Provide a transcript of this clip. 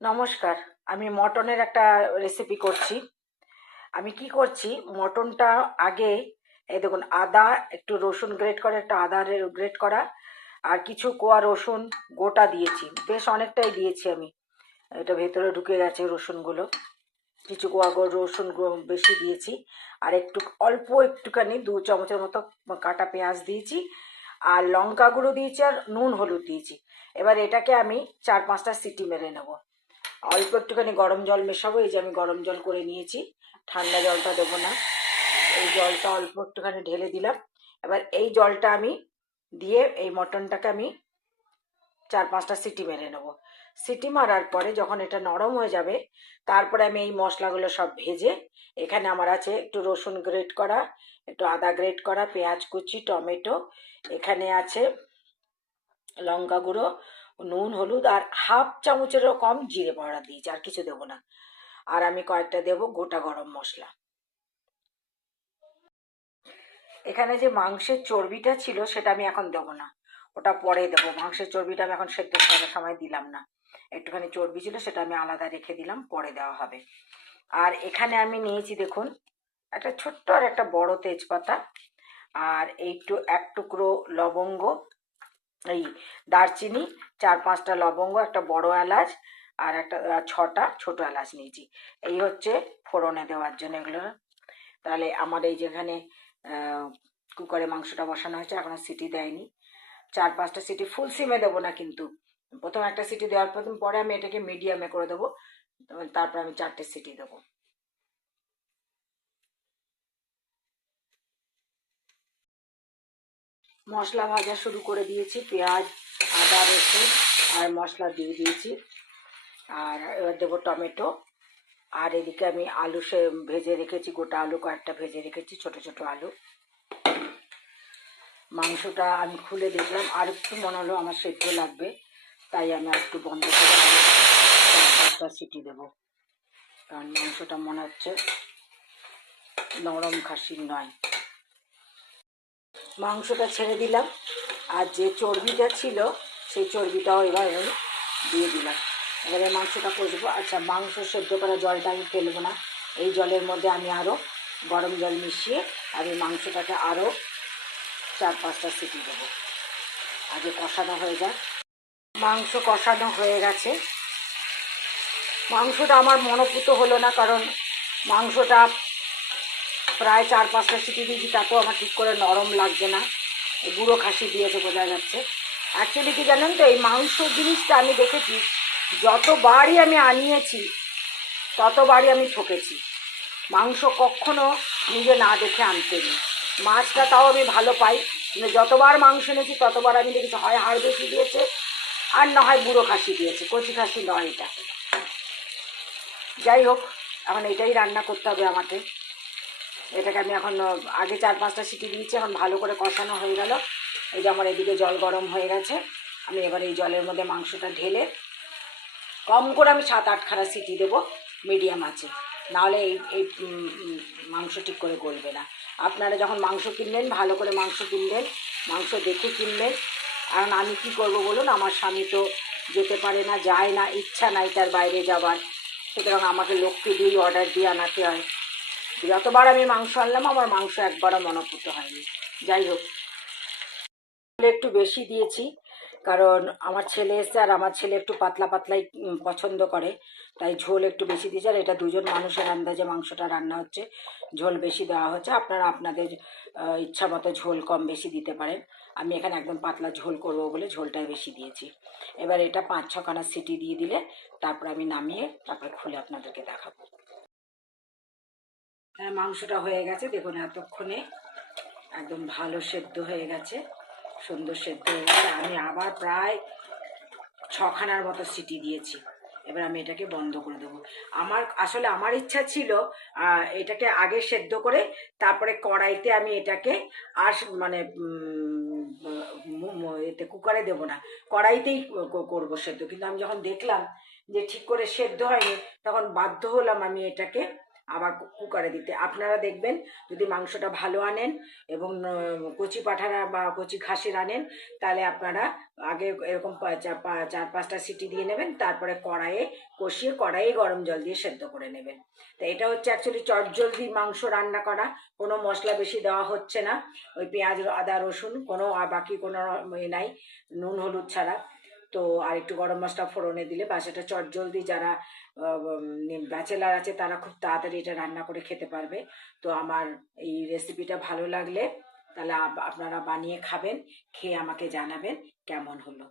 নমস্কার। আমি মটনের একটা রেসিপি করছি। আমি কি করছি, মটনটা আগে এই দেখুন, আদা, একটু রসুন গ্রেট করা, একটা আদা গ্রেট করা, আর কিছু কোয়া রসুন গোটা দিয়েছি। বেশ অনেকটাই দিয়েছি আমি, এটা ভেতরে ঢুকে গেছে রসুনগুলো। কিছু কোয়া রসুন বেশি দিয়েছি। আর একটু অল্প একটুখানি 2 চামচের মতো কাটা পেঁয়াজ দিয়েছি, আর লঙ্কা গুঁড়ো দিয়েছি, আর নুন হলুদ দিয়েছি। এবার এটাকে আমি 4-5টা সিটি মেরে নেব। অল্প একটুখানি গরম জল মেশাবো। এই যে আমি গরম জল করে নিয়েছি, ঠান্ডা জলটা দেবো না। এই জলটা অল্প একটুখানি ঢেলে দিলাম। এবার এই জলটা আমি দিয়ে এই মটনটাকে আমি 4-5টা সিটি মেরে নেব। সিটি মারার পরে যখন এটা নরম হয়ে যাবে, তারপরে আমি এই মশলাগুলো সব ভেজে, এখানে আমার আছে একটু রসুন গ্রেট করা, একটু আদা গ্রেট করা, পেঁয়াজ কুচি, টমেটো, এখানে আছে লঙ্কা গুঁড়ো, নুন হলুদ, আর হাফ চামচেরও কম জিরে পাউডার দিয়েছি, আর কিছু দেবো না। আর আমি কয়েকটা দেবো গোটা গরম মশলা। এখানে যে মাংসের চর্বিটা ছিল সেটা আমি এখন দেবো না, ওটা পরে দেবো। মাংসের চর্বিটা আমি এখন সেদ্ধ করার সময় দিলাম না। একটুখানি চর্বি ছিল, সেটা আমি আলাদা রেখে দিলাম, পরে দেওয়া হবে। আর এখানে আমি নিয়েছি দেখুন, একটা ছোট্ট আর একটা বড় তেজপাতা, আর এক টুকরো লবঙ্গ, এই দারচিনি, 4-5টা লবঙ্গ, একটা বড় এলাচ, আর একটা 6টা ছোট এলাচ নিয়েছি। এই হচ্ছে ফোড়নে দেওয়ার জন্য এগুলো। তাহলে আমার এই যেখানে কুকারে মাংসটা বসানো হয়েছে, এখনো সিটি দেয়নি। 4-5টা সিটি, ফুল সিমে দেবো না কিন্তু। প্রথম একটা সিটি দেওয়ার পরে আমি এটাকে মিডিয়ামে করে দেবো, তারপর আমি 4টে সিটি দেবো। মশলা ভাজা শুরু করে দিয়েছি, পেঁয়াজ, আদা, রসুন আর মশলা দিয়ে দিয়েছি। আর এবার দেবো টমেটো। আর এদিকে আমি আলু ভেজে রেখেছি, গোটা আলু কয়েকটা ভেজে রেখেছি, ছোট ছোট আলু। মাংসটা আমি খুলে দেখলাম, আর একটু মনে হলো আমার সেদ্ধ লাগবে, তাই আমি আর একটু বন্ধ করে 4-5টা সিটি দেবো, কারণ মাংসটা মনে হচ্ছে নরম খাসির নয়। মাংসটা ছেড়ে দিলাম, আর যে চর্বিটা ছিল সেই চর্বিটাও এবার আমি দিয়ে দিলাম। এবারে মাংসটা কষবো। আচ্ছা, মাংস সেদ্ধ করা জলটা আমি ফেলবো না, এই জলের মধ্যে আমি আরও গরম জল মিশিয়ে আমি মাংসটাকে আরও 4-5টা সিটি দেবো। আগে কষানো হয়ে যায়। মাংস কষানো হয়ে গেছে। মাংসটা আমার মনপুত হলো না, কারণ মাংসটা প্রায় 4-5টা সিটি দিয়েছি, তাতেও আমার ঠিক করে নরম লাগছে না। গুঁড়ো খাসি দিয়েছে বোঝা যাচ্ছে। অ্যাকচুয়ালি কি জানেন তো, এই মাংস জিনিসটা আমি দেখেছি, যতবারই আমি আনিয়েছি ততবারই আমি ঠকেছি। মাংস কখনো নিজে না দেখে আনতে নেই। মাছটা তাও আমি ভালো পাই, কিন্তু যতবার মাংস এনেছি ততবার আমি দেখেছি হয় হাড় বেশি দিয়েছে, আর না হয় বুড়ো খাসি দিয়েছে, কচি খাসি নয় এটা। যাই হোক, এখন এটাই রান্না করতে হবে আমাকে। এটাকে আমি এখন আগে 4-5টা সিটি দিয়েছি, এখন ভালো করে কষানো হয়ে গেল। এই যে আমার এদিকে জল গরম হয়ে গেছে, আমি এবার এই জলের মধ্যে মাংসটা ঢেলে কম করে আমি 7-8খানা সিটি দেবো, মিডিয়াম আছে, নাহলে এই এই মাংস ঠিক করে গলবে না। আপনারা যখন মাংস কিনবেন, ভালো করে মাংস কিনবেন, মাংস দেখে কিনবেন। কারণ আমি কি করব বলুন, আমার স্বামী তো যেতে পারে না, যায় না, ইচ্ছা নাই তার বাইরে যাবার, সুতরাং আমাকে লোককে দিয়ে অর্ডার দিয়ে আনাতে হয়। যতবার আমি মাংস আনলাম, আমার মাংস একবারও মনপুত হয়নি। যাই হোক, একটু বেশি দিয়েছি, কারণ আমার ছেলে এসছে, আর আমার ছেলে একটু পাতলা পাতলাই পছন্দ করে, তাই ঝোল একটু বেশি দিয়েছি। আর এটা 2জন মানুষের আন্দাজে মাংসটা রান্না হচ্ছে, ঝোল বেশি দেওয়া হচ্ছে। আপনারা আপনাদের ইচ্ছা মতো ঝোল কম বেশি দিতে পারেন। আমি এখানে একদম পাতলা ঝোল করবো বলে ঝোলটাই বেশি দিয়েছি। এবার এটা 5-6খানা সিটি দিয়ে দিলে তারপর আমি নামিয়ে তারপরে খুলে আপনাদেরকে দেখাবো। হ্যাঁ, মাংসটা হয়ে গেছে দেখুন, এতক্ষণে একদম ভালো সেদ্ধ হয়ে গেছে, সুন্দর সেদ্ধ হয়ে গেছে। আমি আবার প্রায় 6খানার মতো সিটি দিয়েছি। এবার আমি এটাকে বন্ধ করে দেবো। আমার ইচ্ছা ছিল এটাকে আগে সেদ্ধ করে তারপরে কড়াইতে আমি এটাকে আর মানে এতে কুকারে দেবো না, কড়াইতেই করবো সেদ্ধ। কিন্তু আমি যখন দেখলাম যে ঠিক করে সেদ্ধ হয়নি, তখন বাধ্য হলাম আমি এটাকে আবার কুকারে দিতে। আপনারা দেখবেন যদি মাংসটা ভালো আনেন এবং কচি পাঠারা বা কচি খাসির আনেন, তাহলে আপনারা আগে এরকম চার পাঁচটা সিটি দিয়ে নেবেন, তারপরে কড়াইয়ে কষিয়ে কড়াইয়ে গরম জল দিয়ে সেদ্ধ করে নেবেন। তো এটা হচ্ছে অ্যাকচুয়ালি চটজলদি মাংস রান্না করা, কোনো মশলা বেশি দেওয়া হচ্ছে না, ওই পেঁয়াজ আদা রসুন কোনো বাকি কোনো নাই, নুন হলুদ ছাড়া। তো আর একটু গরম মশলা ফোড়নে দিলে বাস, এটা চটজলদি যারা ব্যাচেলার আছে তারা খুব তাড়াতাড়ি এটা রান্না করে খেতে পারবে। তো আমার এই রেসিপিটা ভালো লাগলে তাহলে আপনারা বানিয়ে খাবেন, খেয়ে আমাকে জানাবেন কেমন হলো।